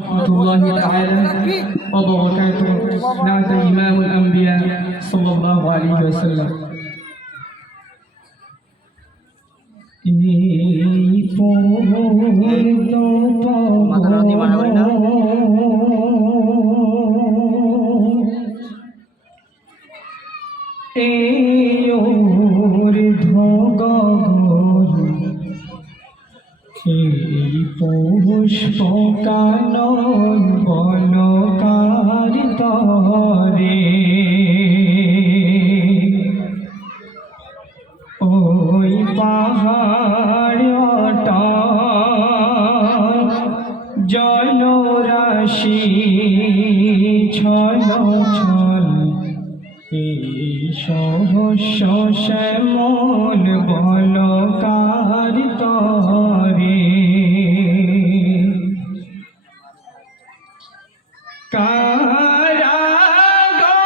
ورحمة الله تعالى وبركاته. نعت إمام الأنبياء صلى الله عليه وسلم. পুষ্পকানন বনকারি তরে ওই পাহাড়টা জলরাশি ছল ছল এই সহস্র শ্যামল বলকারি তরে কারাগমনে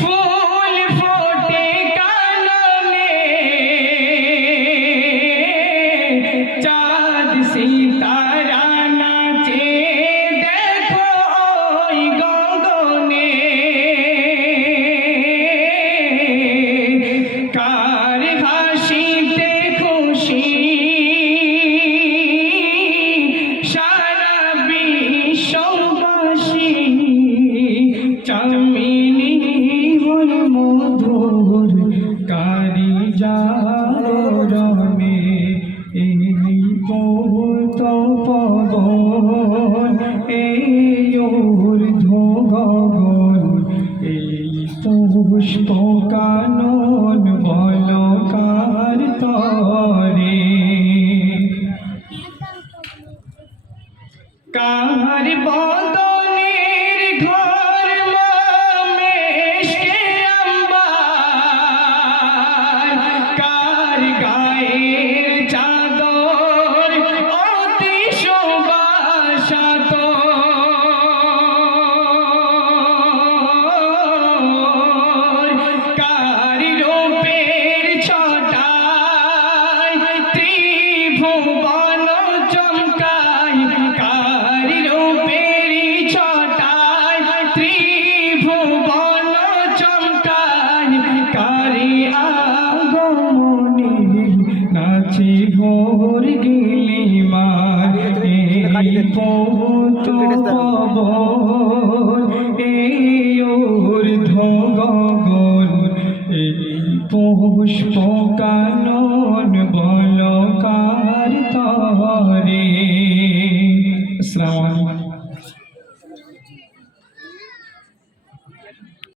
ফুল ফোটে কাননে চাঁদ সিতারা নাচে দেখো ওই গগনে কার হাসিতে খুশি চামিনী হল মধুর কারি জারমে এই বহুত পবন এই ঊর্ধ্ব গগন এই পুষ্পকানন বলকার তরে কার বদনের ঘর মেশকে আম্বার কার গায়ের চাদর অতি শোভাসাত কার রূপের ছটায় ত্রিভুবন চমকায় কার রূপের ছটায় ত্রিভুবন চমকায় কারি আগমনে নাচে ভোর গিলিমার এই বহুত পবন এই ঊর্ধ্ব গগন এই পুষ্পকানন বলকার তরে। আসসালামু আলাইকুম।